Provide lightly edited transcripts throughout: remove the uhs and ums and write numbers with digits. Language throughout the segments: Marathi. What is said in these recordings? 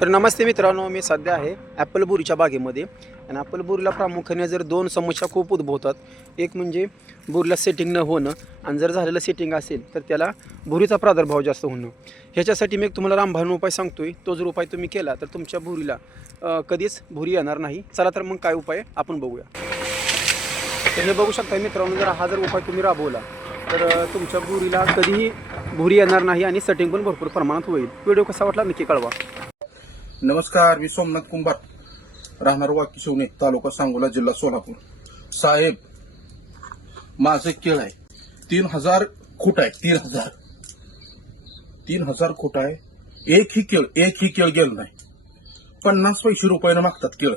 तर नमस्ते मित्रांनो, मी सध्या आहे ॲपल बोरीच्या बागेमध्ये आणि ॲपल बोरीला प्रामुख्याने जर दोन समस्या खूप उद्भवतात. एक म्हणजे बोरीला सेटिंग न होणं आणि जर झालेलं सेटिंग असेल तर त्याला भुरीचा प्रादुर्भाव जास्त होणं. ह्याच्यासाठी मी एक तुम्हाला रामबाण उपाय सांगतोय. तो जर उपाय तुम्ही केला तर तुमच्या बोरीला कधीच भुरी येणार नाही. चला तर मग काय उपाय आपण बघूया. तर हे बघू शकता मित्रांनो, जर हा उपाय तुम्ही राबवला तर तुमच्या बोरीला कधीही भुरी येणार नाही आणि सेटिंग पण भरपूर प्रमाणात होईल. व्हिडिओ कसा वाटला नक्की कळवा. नमस्कार, मी सोमनाथ कुंभार, राहणार वाकीशिवणे, तालुका सांगोला, जिल्हा सोलापूर. साहेब, माझे केळ आहे 3000 फूट आहे. 3000 फूट आहे. एकही केळ गेलं नाही. 50 पैसे रुपयानं मागतात केळ.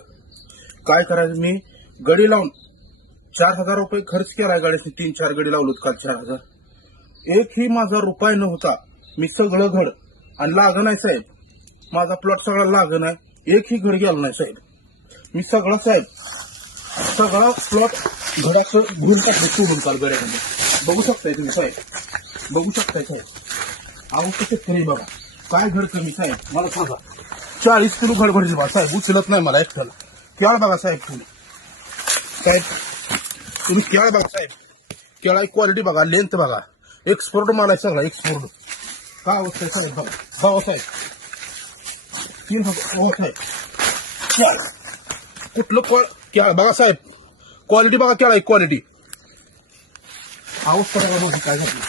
काय करायचं? मी गडी लावून 4000 रुपये खर्च केलाय. गाडीचे 3-4 गडी लावलोत काल. 4000 एकही माझा रुपये न होता. मी सगळं घड आणि लागण आहे साहेब. माझा प्लॉट सगळा लागण आहे. एकही घड गेला नाही साहेब. मी सगळा प्लॉट घडाचं घेऊन टाकलं, सोडून काल गड्यामध्ये. बघू शकताय तुम्ही साहेब, बघू शकताय साहेब. अहो शेतकरी बघा, काय घड कमी साहेब. मला सांगा, 40 किलो घड भरली बघा साहेब. उचलत नाही मला एकट्याला. केळ बघा साहेब, तुम्ही केळ बघा साहेब. केळा क्वालिटी बघा, लेंथ बघा. एक्सपोर्ट माल आहे सगळा, एक्सपोर्ट. काय अवस्था आहे साहेब बघा. भाऊ साहेब 3000 हो साहेब. कुठलं केळ बघा साहेब, क्वालिटी बघा. केळा क्वालिटी. अवस्था बघा काय झाली.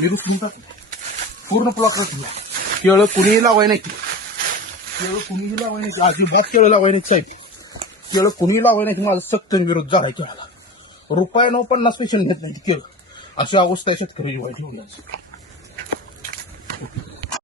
मी रुसून टाकू पूर्ण प्लॉट रचला. केळं कुणीही लावाय नाही. अजिबात केळं लावाय नाही साहेब. केळं कुणीही लावाय नाही. माझा सक्त विरोध झालाय केळाला. ₹9.50 घेत नाही केळं. अशी अवस्था शेतकरी वाईट होईल.